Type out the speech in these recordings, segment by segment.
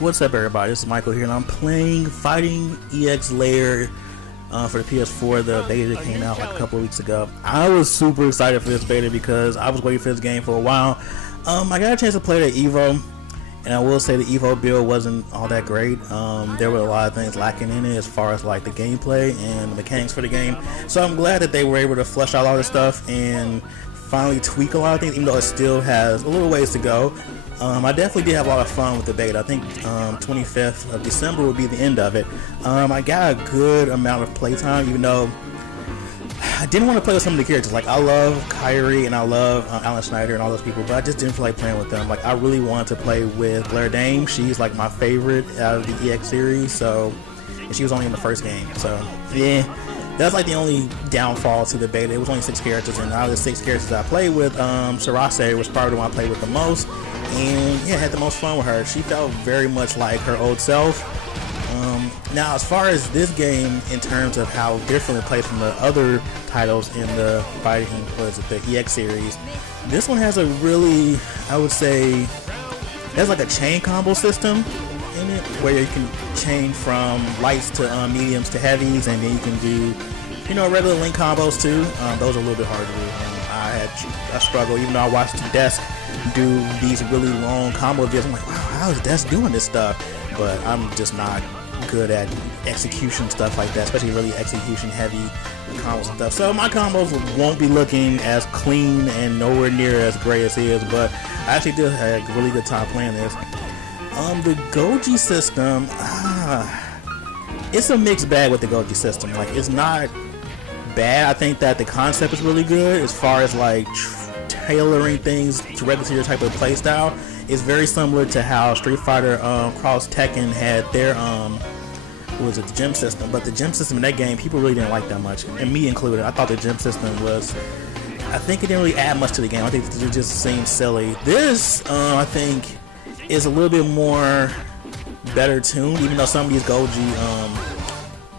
What's up, everybody? This is Michael here, and I'm playing Fighting EX Layer for the PS4. The beta came out like a couple of weeks ago. I was super excited for this beta because I was waiting for this game for a while. I got a chance to play the Evo, and I will say the Evo build wasn't all that great. There were a lot of things lacking in it as far as like the gameplay and the mechanics for the game. So I'm glad that they were able to flesh out all this stuff and finally tweak a lot of things, even though it still has a little ways to go. I definitely did have a lot of fun with the beta. I think 25th of December will be the end of it. I got a good amount of playtime, even though I didn't want to play with some of the characters. Like, I love Kyrie and I love Alan Schneider and all those people, but I just didn't feel like playing with them. Like, I really wanted to play with Blair Dame. She's like my favorite out of the EX series, so, and she was only in the first game, so yeah. That's like the only downfall to the beta. It was only 6 characters, and out of the 6 characters I played with, Sarase was probably the one I played with the most, and yeah, had the most fun with her. She felt very much like her old self. Now, as far as this game, in terms of how different it plays from the other titles in the fighting, the EX series, this one has a really, I would say, has like a chain combo system in it, where you can change from lights to mediums to heavies, and then you can do, you know, regular link combos too. Those are a little bit hard to do. I struggle, even though I watched Desk do these really long combo videos. I'm like, wow, how is Desk doing this stuff? But I'm just not good at execution stuff like that, especially really execution heavy combos and stuff. So my combos won't be looking as clean and nowhere near as great as his, but I actually did have a really good time playing this. The Goji system, it's a mixed bag with the Goji system. Like, it's not bad. I think that the concept is really good as far as like tailoring things to your type of playstyle. It's very similar to how Street Fighter Cross Tekken had their what was it, the gym system. But the gym system in that game, people really didn't like that much, and me included. I thought the gym system was, I think it didn't really add much to the game. I think it just seemed silly. This, I think, is a little bit more better tuned, even though some of these Goji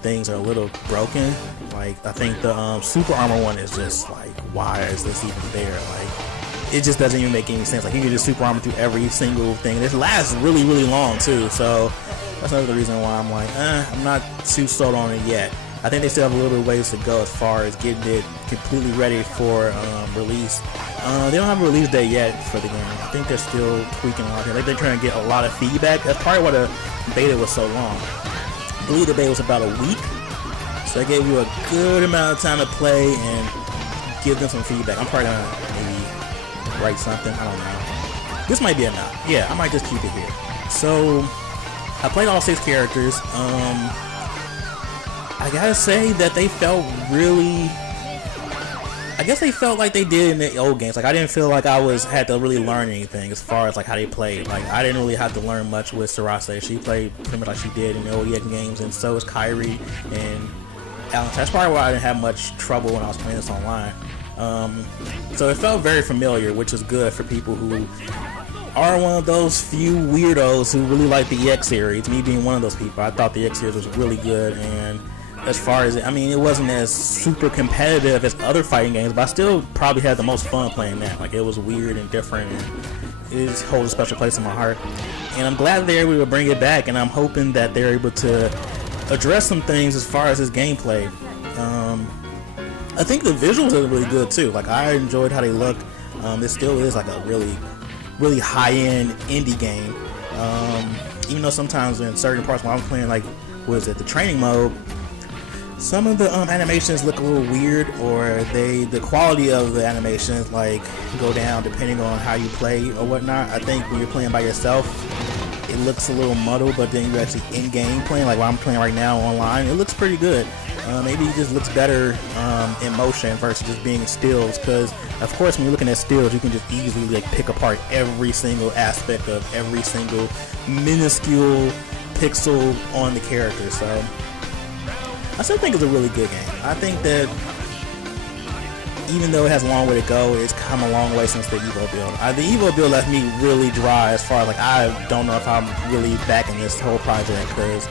things are a little broken. Like, I think the super armor one is just like, why is this even there? Like, it just doesn't even make any sense. Like, you can just super armor through every single thing. This lasts really, really long too, so that's another reason why I'm like, I'm not too sold on it yet. I think they still have a little bit of ways to go as far as getting it completely ready for release. They don't have a release date yet for the game. I think they're still tweaking a lot here. Like, they're trying to get a lot of feedback. That's probably why the beta was so long. I believe the beta was about a week, so they gave you a good amount of time to play and give them some feedback. I'm probably gonna maybe write something. I don't know. This might be enough. Yeah, I might just keep it here. So I played all 6 characters. I gotta say that they felt really, I guess they felt like they did in the old games. Like, I didn't feel like I had to really learn anything as far as like how they played. Like, I didn't really have to learn much with Sarase. She played pretty much like she did in the old EX games, and so is Kyrie and Alan. That's probably why I didn't have much trouble when I was playing this online. So it felt very familiar, which is good for people who are one of those few weirdos who really like the EX series. Me being one of those people, I thought the EX series was really good, and as far as, I mean, it wasn't as super competitive as other fighting games, but I still probably had the most fun playing that. Like, it was weird and different, and it just holds a special place in my heart. And I'm glad they're able to bring it back, and I'm hoping that they're able to address some things as far as this gameplay. I think the visuals are really good too. Like, I enjoyed how they look. This still is like a really, really high-end indie game. Even though sometimes in certain parts when I'm playing, like, what is it, the training mode, some of the animations look a little weird, or the quality of the animations like go down depending on how you play or whatnot. I think when you're playing by yourself, it looks a little muddled, but then you're actually in-game playing, like what I'm playing right now online, it looks pretty good. Maybe it just looks better in motion versus just being stills, because of course when you're looking at stills, you can just easily like pick apart every single aspect of every single minuscule pixel on the character. So I still think it's a really good game. I think that even though it has a long way to go, it's come a long way since the Evo build. The Evo build left me really dry as far as like, I don't know if I'm really backing this whole project, because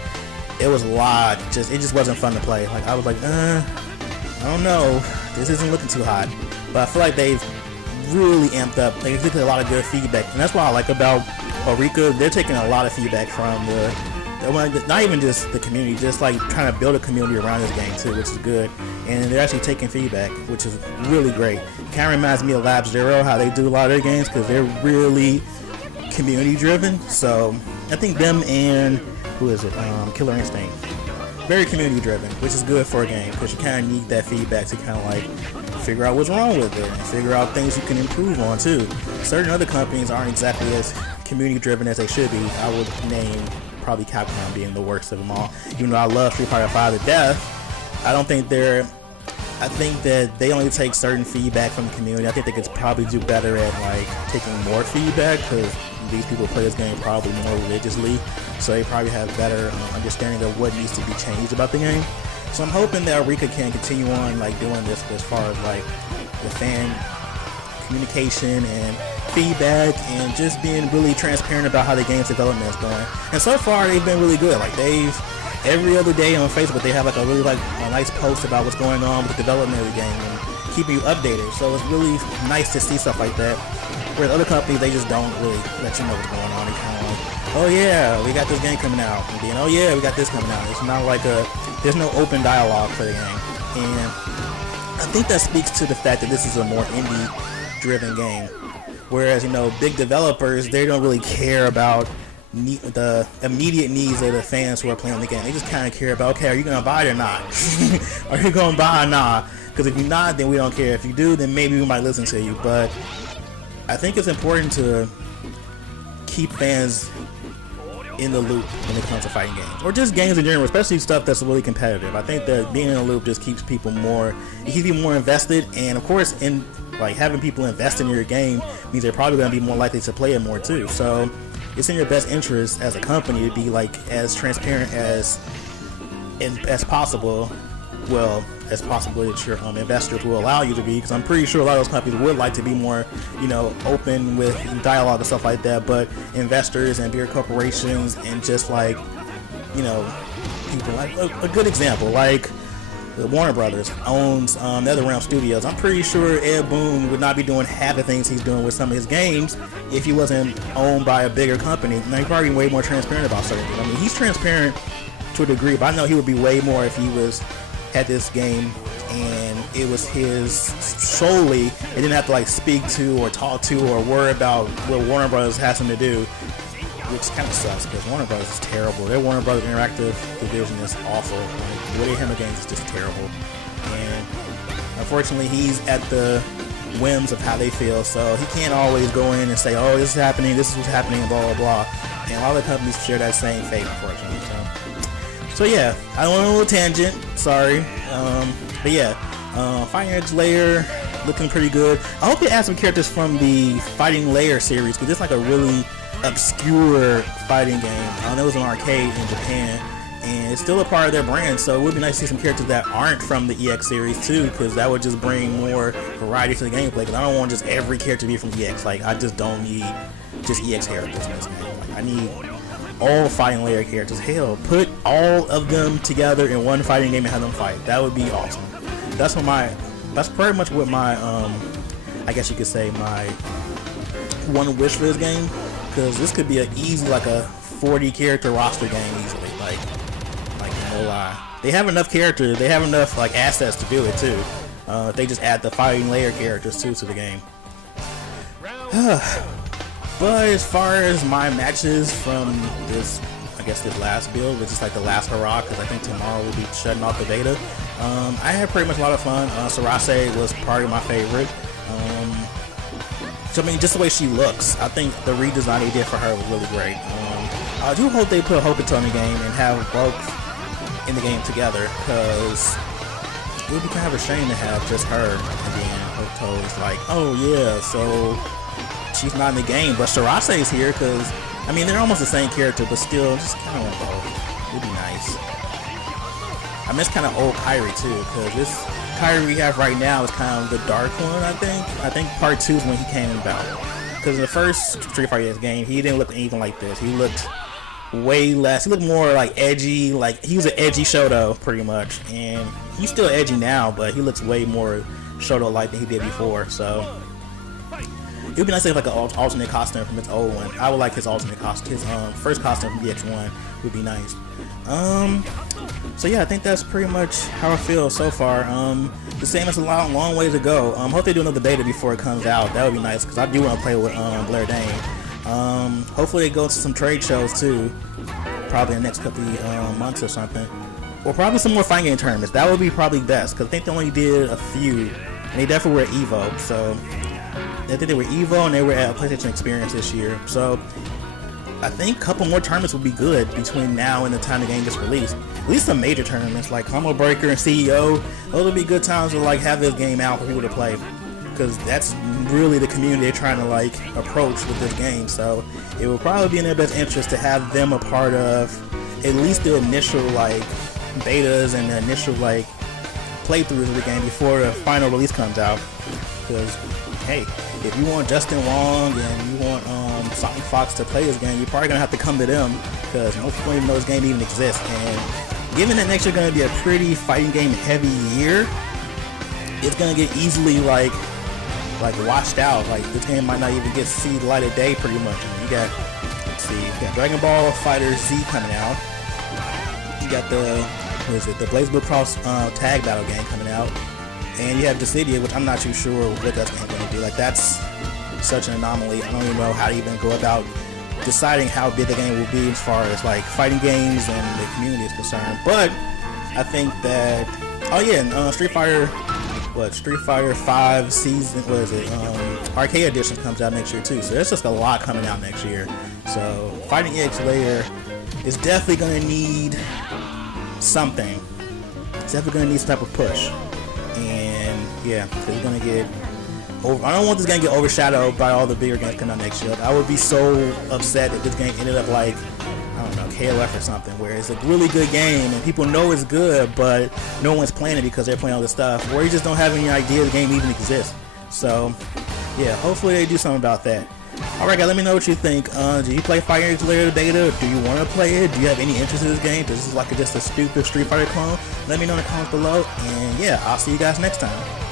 it was a lot. It just wasn't fun to play. Like, I was like, I don't know, this isn't looking too hot. But I feel like they've really amped up. They did a lot of good feedback, and that's what I like about Eureka, they're taking a lot of feedback from not even just the community, just like trying to build a community around this game too, which is good. And they're actually taking feedback, which is really great. Kind of reminds me of Lab Zero, how they do a lot of their games, because they're really community driven. So I think them and Killer Instinct, very community driven, which is good for a game, because you kind of need that feedback to kind of like figure out what's wrong with it and figure out things you can improve on too. Certain other companies aren't exactly as community driven as they should be. I would name probably Capcom being the worst of them all. Even though I love Street Fighter V to death, I think that they only take certain feedback from the community. I think they could probably do better at like taking more feedback, because these people play this game probably more religiously, so they probably have better understanding of what needs to be changed about the game. So I'm hoping that Eureka can continue on like doing this as far as like the fan communication and feedback, and just being really transparent about how the game's development is going. And so far they've been really good. Like every other day on Facebook they have like a really like a nice post about what's going on with the development of the game and keeping you updated. So it's really nice to see stuff like that. Whereas other companies, they just don't really let you know what's going on. They kind of like, oh yeah, we got this game coming out, and then oh yeah, we got this coming out. It's not like there's no open dialogue for the game, and I think that speaks to the fact that this is a more indie-driven game. Whereas big developers, they don't really care about the immediate needs of the fans who are playing the game. They just kind of care about, okay, are you gonna buy it or not? Are you gonna buy it or not? Because if you're not, then we don't care. If you do, then maybe we might listen to you. But I think it's important to keep fans in the loop when it comes to fighting games, or just games in general, especially stuff that's really competitive. I think that being in the loop just keeps people more invested, and of course, in like having people invest in your game means they're probably going to be more likely to play it more too. So it's in your best interest as a company to be like as transparent as possible. Well, as possible that your investors will allow you to be, because I'm pretty sure a lot of those companies would like to be more, open with dialogue and stuff like that. But investors and bigger corporations and just like, people like a good example, like Warner Brothers owns NetherRealm Studios. I'm pretty sure Ed Boon would not be doing half the things he's doing with some of his games if he wasn't owned by a bigger company. Now, he's probably way more transparent about certain things. I mean, he's transparent to a degree, but I know he would be way more if he had this game and it was his solely, and didn't have to like speak to or talk to or worry about what Warner Brothers has him to do, which kind of sucks because Warner Brothers is terrible. Their Warner Brothers Interactive division is awful. Like, the way they handle games is just terrible, and unfortunately he's at the whims of how they feel, so he can't always go in and say, oh, this is happening, this is what's happening, blah blah blah. And a lot of the companies share that same fate, unfortunately. So yeah, I went on a little tangent, sorry. But yeah, Fighting Edge Layer looking pretty good. I hope they add some characters from the Fighting Layer series, because it's like a really obscure fighting game. I know it was an arcade in Japan, and it's still a part of their brand, so it would be nice to see some characters that aren't from the EX series too, because that would just bring more variety to the gameplay, because I don't want just every character to be from EX. Like, I just don't need just EX characters in this game. Like, I need all Fighting Layer characters. Hell, put all of them together in one fighting game and have them fight. That would be awesome. That's pretty much what my I guess you could say my one wish for this game, because this could be an easy like a 40 character roster game easily. Like no lie, they have enough characters, they have enough like assets to do it too. If they just add the Fighting Layer characters too to the game. But as far as my matches from this last build, which is like the last hurrah, because I think tomorrow we'll be shutting off the beta, I had pretty much a lot of fun. Sarase was probably my favorite. So I mean, just the way she looks, I think the redesign they did for her was really great. I do hope they put Hokuto in the game and have both in the game together, because it would be kind of a shame to have just her and then Hokuto is like, oh yeah, so she's not in the game, but Sarase is here, because I mean they're almost the same character, but still just kind of want both. It'd be nice. I miss kind of old Kyrie too, because this Kyrie we have right now is kind of the dark one. I think part 2 is when he came about, because in the first Street Fighter game he didn't look anything like this. He looked way less. He looked more like edgy. Like he was an edgy Shoto pretty much, and he's still edgy now, but he looks way more Shoto like than he did before. So it would be nice to have like an alternate costume from its old one. I would like his alternate costume. His first costume from EX1 would be nice. So yeah, I think that's pretty much how I feel so far. The same as a long way to go. Hope they do another beta before it comes out. That would be nice because I do want to play with Blair Dane. Hopefully they go to some trade shows too, probably in the next couple of months or something, or probably some more fighting game tournaments. That would be probably best because I think they only did a few, and they definitely were at Evo. So I think they were Evo and they were at PlayStation Experience this year. So I think a couple more tournaments would be good between now and the time the game gets released. At least some major tournaments like Combo Breaker and CEO. Those would be good times to like have this game out for people to play, because that's really the community they're trying to like approach with this game. So it would probably be in their best interest to have them a part of at least the initial like betas and the initial like playthroughs of the game before the final release comes out. Because hey, if you want Justin Wong and you want Sonic Fox to play this game, you're probably gonna have to come to them, because most people don't even know this game even exists. And given that next year gonna be a pretty fighting game heavy year, it's gonna get easily like washed out. Like this game might not even get to see the light of day pretty much. You got, let's see, you got Dragon Ball Fighter Z coming out. You got the the BlazBlue Cross tag battle game coming out. And you have Dissidia, which I'm not too sure what that's going to be. Like, that's such an anomaly. I don't even know how to even go about deciding how big the game will be as far as like fighting games and the community is concerned. But I think that, oh yeah, and Street Fighter 5 season, what is it? Arcade Edition comes out next year too. So there's just a lot coming out next year. So Fighting EX Layer is definitely going to need something. It's definitely going to need some type of push. And yeah, it's gonna get over. I don't want this game to get overshadowed by all the bigger games coming out next year. Like, I would be so upset if this game ended up like, I don't know, KOF or something, where it's a really good game and people know it's good, but no one's playing it because they're playing all this stuff, or you just don't have any idea the game even exists. So yeah, hopefully they do something about that. Alright guys, let me know what you think. Do you play Fire X Layer beta? Do you want to play it? Do you have any interest in this game? This is like just a stupid Street Fighter clone? Let me know in the comments below. And yeah, I'll see you guys next time.